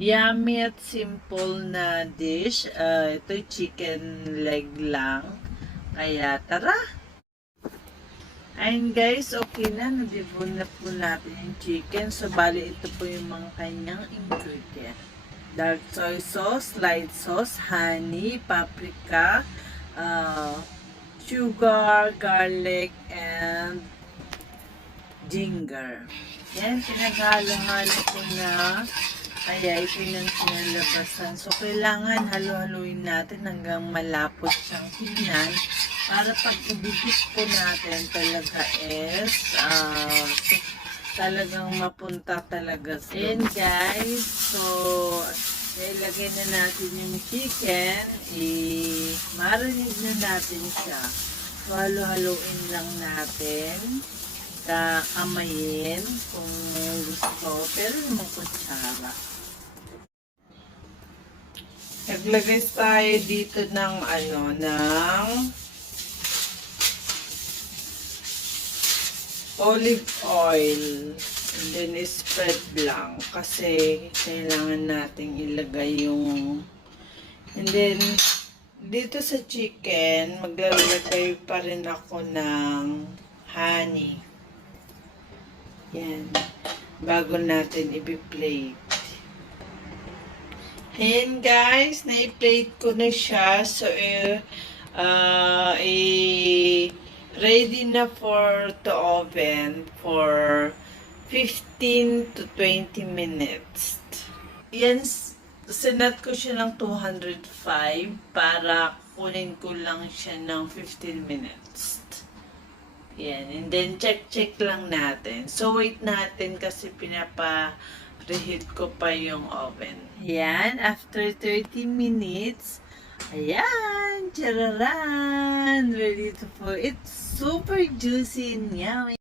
Yummy at simple na dish. Ito chicken leg lang. Kaya tara! Ayun guys, okay na. Nadibon na po natin yung chicken. So, bali ito po yung mga kanyang ingredient. Dark soy sauce, light sauce, honey, paprika, sugar, garlic, and ginger. Yan, pinaghalo-halo ko na. Kaya ito yung sinalabasan. So, kailangan halo-haluin natin hanggang malapot siyang tingnan. Para pag ibigit po natin talaga is talagang mapunta talaga. And guys, so ilagay na natin yung chicken. I-marinate na natin siya. So, halo-haluin lang natin. Kakamayin kung gusto. Pero naman kutsara. Naglagay tayo dito ng ng olive oil. And then spread lang. Kasi kailangan nating ilagay yung and then dito sa chicken, maglalagay pa rin ako ng honey. Yan. Bago natin i-plate. Ayan guys, na-plate ko na siya. So, ready na for the oven for 15 to 20 minutes. Yan, sinat ko siya ng 205 para kunin ko lang siya ng 15 minutes. Yan, and then check lang natin. So, wait natin kasi reheat ko pa yung oven. Ayan, after 30 minutes, ayan, chararan! Ready to for it. Super juicy and yummy.